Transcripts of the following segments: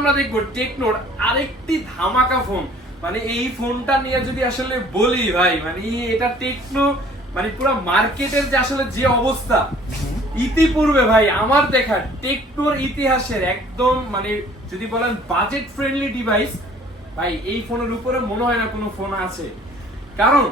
আমরা দেখবো টেকনোর আরেকটি ধামাকা ফোন। মানে এই ফোনটা নিয়ে যদি আসলে বলি ভাই, মানে এটা টেকনো মানে পুরো মার্কেটের যে আসলে যে অবস্থা, ইতিপূর্বে ভাই আমার দেখা টেকনোর ইতিহাসের একদম মানে যদি বলেন বাজেট ফ্রেন্ডলি ডিভাইস, ভাই এই ফোনের উপরে মনে হয় না কোনো ফোন আছে। কারণ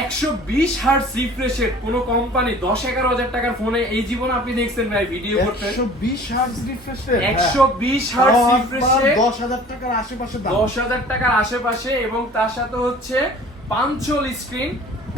120 হার্টজ রিফ্রেশের কোন কোম্পানি 10-11 হাজার টাকার ফোনে এই জীবন আপনি দেখছেন ভাই ভিডিও করতে? 120 হার্টজ রিফ্রেশে, 120 হার্টজ রিফ্রেশে 10,000 টাকার আশেপাশে দাম, 10,000 টাকার আশেপাশে, এবং তার সাথে হচ্ছে পাঞ্চল স্ক্রিন,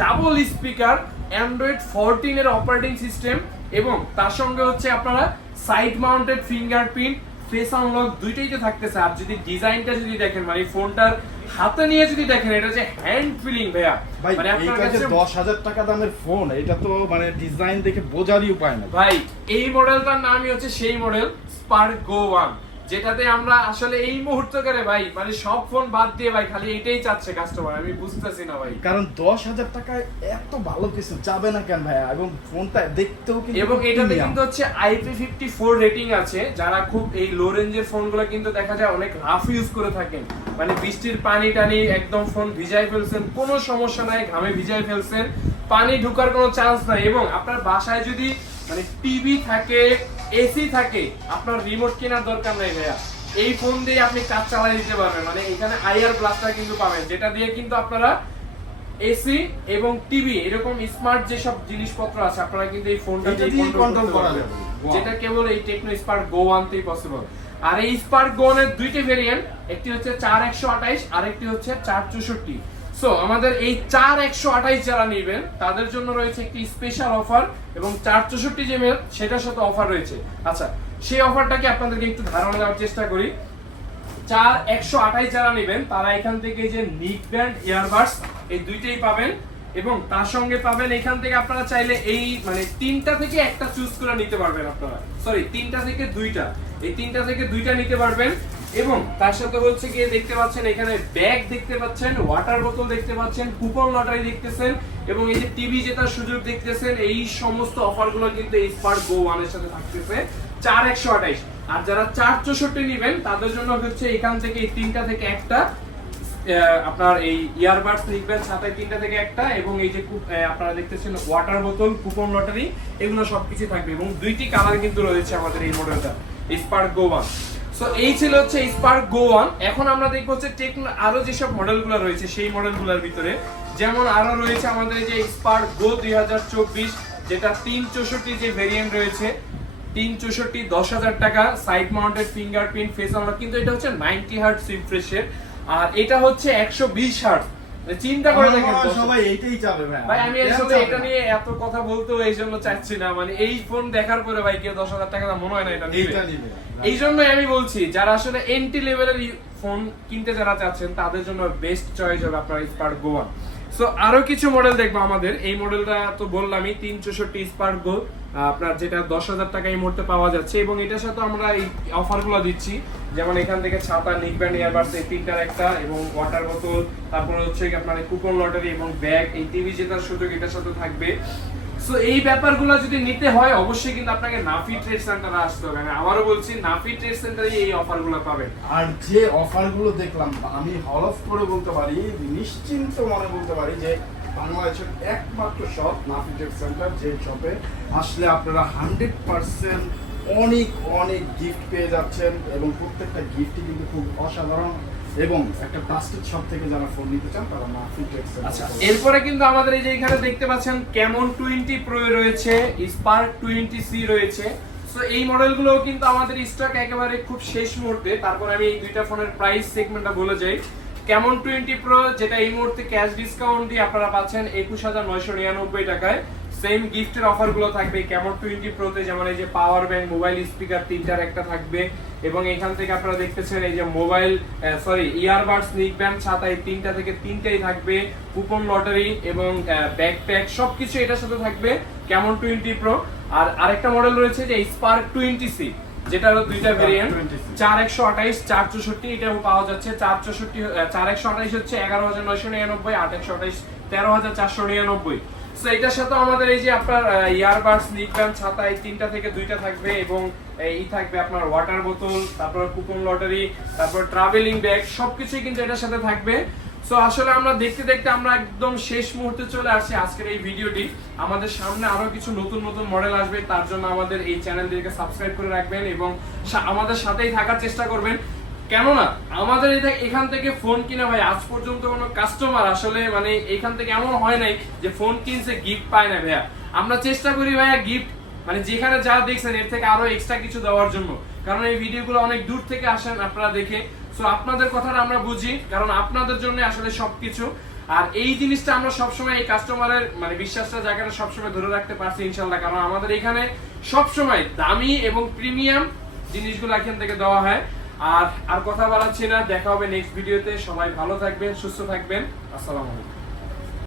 ডাবল স্পিকার, অ্যান্ড্রয়েড 14 এর অপারেটিং সিস্টেম, এবং তার সঙ্গে হচ্ছে আপনারা side mounted fingerprint, face unlock দুইটাই তো থাকতেছে। আর যদি ডিজাইনটা যদি দেখেন মানে ফোনটার হাতে নিয়ে যদি দেখেন, এটা যে হ্যান্ড ফিলিং ভাইয়া, ভাই মানে আপনার এটা যে কাছে 10,000 টাকা দামের ফোন, এটা তো মানে ডিজাইন দেখে বোঝারই উপায় না ভাই। এই মডেলটার নামই হচ্ছে সেই মডেল স্পার্ক গো 1, যেটাতে আমরা আসলে এই মুহূর্তে করে ভাই মানে সব ফোন বাদ দিয়ে ভাই খালি এটাই চাচ্ছে কাস্টমার। আমি বুঝতেছি না ভাই, কারণ 10,000 টাকায় এত ভালো কিছু যাবে না কেন ভাই? এবং ফোনটা দেখতেও কিন্তু, এবং এটাতে কিন্তু হচ্ছে IP54 রেটিং আছে। যারা খুব এই লো রেঞ্জের ফোনগুলো কিন্তু দেখা যায় অনেক রাফ ইউজ করে থাকেন, মানে বৃষ্টির পানি টানি একদম ফোন ভিজাই ফেলছেন, কোনো সমস্যা নাই, ঘামে ভিজাই ফেলছেন, পানি ঢোকার কোনো চান্স নাই। এবং আপনার বাসায় যদি মানে টিভি থাকে, এসি থাকে, আপনার রিমোট কেনার দরকার নাই ভাইয়া, এই ফোন দিয়ে আপনি কাজ চালাই দিতে পারবেন। মানে এখানে আইআর প্লাসটা কিন্তু পাবেন, যেটা দিয়ে কিন্তু আপনারা এসি এবং টিভি এরকম স্মার্ট যে সব জিনিসপত্র আছে আপনারা কিন্তু এই ফোনটা দিয়ে কন্ট্রোল করা যাবে, যেটা কেবল এই টেকনো স্পার্ক গো 1 তেই পসিবল। আর এই স্পার্ক গো 1 এর দুইটা ভেরিয়েন্ট, একটি হচ্ছে 4128 আর একটি হচ্ছে 464। সো আমাদের এই 4128 যারা নেবেন তাদের জন্য রয়েছে একটি স্পেশাল অফার, এবং 464 যে মেল সেটার সাথে অফার রয়েছে। আচ্ছা, সেই অফারটাকে আপনাদেরকে একটু ধারণা দেওয়ার চেষ্টা করি। 4128 যারা নেবেন তারা এখান থেকে যে নিক ব্যান্ড ইয়ারবাডস এই দুইটাই পাবেন, এবং তার সঙ্গে পাবেন এখান থেকে আপনারা চাইলে এই মানে তিনটা থেকে একটা চুজ করে নিতে পারবেন আপনারা, সরি তিনটা থেকে দুইটা, এই তিনটা থেকে দুইটা নিতে পারবেন। এবং তার সাথে হচ্ছে গিয়ে দেখতে পাচ্ছেন এখানে ব্যাগ দেখতে পাচ্ছেন, ওয়াটার বোতল দেখতে পাচ্ছেন, কুপন লটারি দেখতেছেন, এবং এই যে টিভি জেতার সুযোগ দেখতেছেন। এই সমস্ত অফারগুলো কিন্তু এই স্পার্ক গো 1 এর সাথে থাকতেছে 4128। আর যারা 464 নেবেন তাদের জন্য হচ্ছে এখান থেকে এই তিনটা থেকে একটা আপনার এই ইয়ারবাডস লিখবেন, সাথে তিনটা থেকে একটা, এবং এই যে আপনারা দেখতেছেন ওয়াটার বোতল, কুপন লটারি, এগুলো সবকিছু থাকবে। এবং দুইটি কালার কিন্তু রয়েছে আমাদের এই মডেলটা স্পার্ক গো 1। সো এই ছিল হচ্ছে স্পার্ক গো 1। এখন আমরা দেখবো হচ্ছে টেকনো আরো যেসব মডেলগুলো রয়েছে সেই মডেলগুলোর ভিতরে, যেমন আরো রয়েছে আমাদের যে স্পার্ক গো 2024, যেটা 364 যে ভেরিয়েন্ট রয়েছে, 364 10,000 টাকা, side mounted fingerprint, face unlock, কিন্তু এটা হচ্ছে 90 হার্টজ রিফ্রেশের, আর এটা হচ্ছে 120 হার্টজ। চিন্তা করে দেখেন, সবাই এইটাই চাবে ভাই। ভাই আমি আসলে এটা নিয়ে এত কথা বলতেও এই জন্য চাচ্ছি না, মানে এই ফোন দেখার পরে ভাই কেউ 10,000 টাকা মনে হয় না এটা নিবে। এই জন্যই আমি বলছি যারা আসলে এন্ট্রি লেভেলের ফোন কিনতে যারা চাচ্ছেন তাদের জন্য বেস্ট চয়েস হবে আপনার স্পার্ক গো 1। সো আরো কিছু মডেল দেখবো আমাদের। এই মডেলটা তো বললামই 364 স্পার্ক গো, আপনার যেটা 10,000 টাকা এই মুহূর্তে পাওয়া যাচ্ছে, এবং এটার সাথে আমরা এই অফারগুলো দিচ্ছি, যেমন এখান থেকে ছাতা, নিক ব্যান্ড, ইয়ারবাডস এই তিনটার একটা, এবং ওয়াটার বোতল, তারপরে হচ্ছে আপনার কুপন লটারি এবং ব্যাগ, এই টিভি জেতার সুযোগ এটার সাথে থাকবে। সো এই ব্যাপারগুলো যদি নিতে হয় অবশ্যই কিন্তু আপনাকে নাফি ট্রেড সেন্টারে আসতে হবে। আমি আবারও বলছি নাফি ট্রেড সেন্টারে এই অফারগুলো পাবেন। আর যে অফারগুলো দেখলাম আমি হলফ করে বলতে পারি, নিশ্চিন্ত মনে বলতে পারি যে বাংলাদেশের একমাত্র শপ নাফি ট্রেড সেন্টার, যে শপে আসলে আপনারা 100% অনেক অনেক গিফট পেয়ে যাচ্ছেন, এবং প্রত্যেকটা গিফটই কিন্তু খুব অসাধারণ, এবং একটা ট্রাস্টেড শপ থেকে যারা ফোন নিতে চান তারা নাফি ট্রেড সেন্টার। আচ্ছা, এরপরে কিন্তু আমাদের এই যে এখানে দেখতে পাচ্ছেন ক্যামন 20 প্রো রয়েছে, স্পার্ক 20C রয়েছে। সো এই মডেলগুলো কিন্তু আমাদের স্টক একেবারে খুব শেষ মুহূর্তে। তারপর আমি এই দুইটা ফোনের প্রাইস সেগমেন্টটা বলে যাই। ক্যামন 20 প্রো যেটা এই মুহূর্তে ক্যাশ ডিসকাউন্ট দিয়ে আপনারা পাচ্ছেন 21,999 টাকায়। সেম গিফটের অফারগুলো থাকবে ক্যামন 20 প্রোতে, যেমন এই যে পাওয়ার ব্যাংক, মোবাইল স্পিকার তিনটার একটা থাকবে, এবং এখান থেকে আপনারা দেখতেছেন এই যে মোবাইল ইয়ারবাডস, নিক ব্যান্ড, ছাতা, এই তিনটা থেকে তিনটাই থাকবে, কুপন লটারি এবং ব্যাকপ্যাক সবকিছু এটার সাথে থাকবে ক্যামন 20 প্রো। আর আরেকটা মডেল রয়েছে যে স্পার্ক 20C, যেটা হলো দুইটা ভেরিয়েন্ট, 4128, 464, এটাও পাওয়া যাচ্ছে। 4128 হচ্ছে 11,999, 828 13,499। সো এটার সাথে আমাদের এই যে আপনার ইয়ারবাডস, নিক ব্যান্ড, ছাতা, এই তিনটা থেকে দুইটা থাকবে, এবং এই থাকবে আপনার ওয়াটার বোতল, তারপর কুপন লটারি, তারপর ট্রাভেলিং ব্যাগ, সবকিছুই কিন্তু এটার সাথে থাকবে। সো আসলে আমরা দেখতে দেখতে আমরা একদম শেষ মুহূর্তে চলে আসছি আজকের এই ভিডিওটি। আমাদের সামনে আরো কিছু নতুন নতুন মডেল আসবে, তার জন্য আমাদের এই চ্যানেলটিকে সাবস্ক্রাইব করে রাখবেন এবং আমাদের সাথেই থাকার চেষ্টা করবেন। কেননা আমাদের এখান থেকে ফোন কিনে ভাই আজ পর্যন্ত কোনো কাস্টমার আসলে মানে এখান থেকে এমন হয় নাই যে ফোন কিনছে গিফট পায় না ভাইয়া। আমরা চেষ্টা করি ভাইয়া গিফট মানে যেখানে যা দেখছেন এর থেকে আরো এক্সট্রা কিছু দেওয়ার জন্য, কারণ এই ভিডিওগুলো অনেক দূর থেকে আসেন আপনারা দেখে। সো আপনাদের কথাটা আমরা বুঝি, কারণ আপনাদের জন্য আসলে সবকিছু। আর এই জিনিসটা আমরা সবসময় এই কাস্টমারের মানে বিশ্বাসটা জায়গাটা সবসময় ধরে রাখতে পারছি ইনশাল্লাহ, কারণ আমাদের এখানে সবসময় দামি এবং প্রিমিয়াম জিনিসগুলো এখান থেকে দেওয়া হয়। আর কথা বাড়াচ্ছি না, দেখা হবে নেক্সট ভিডিওতে। সবাই ভালো থাকবেন, সুস্থ থাকবেন। আসসালামু আলাইকুম।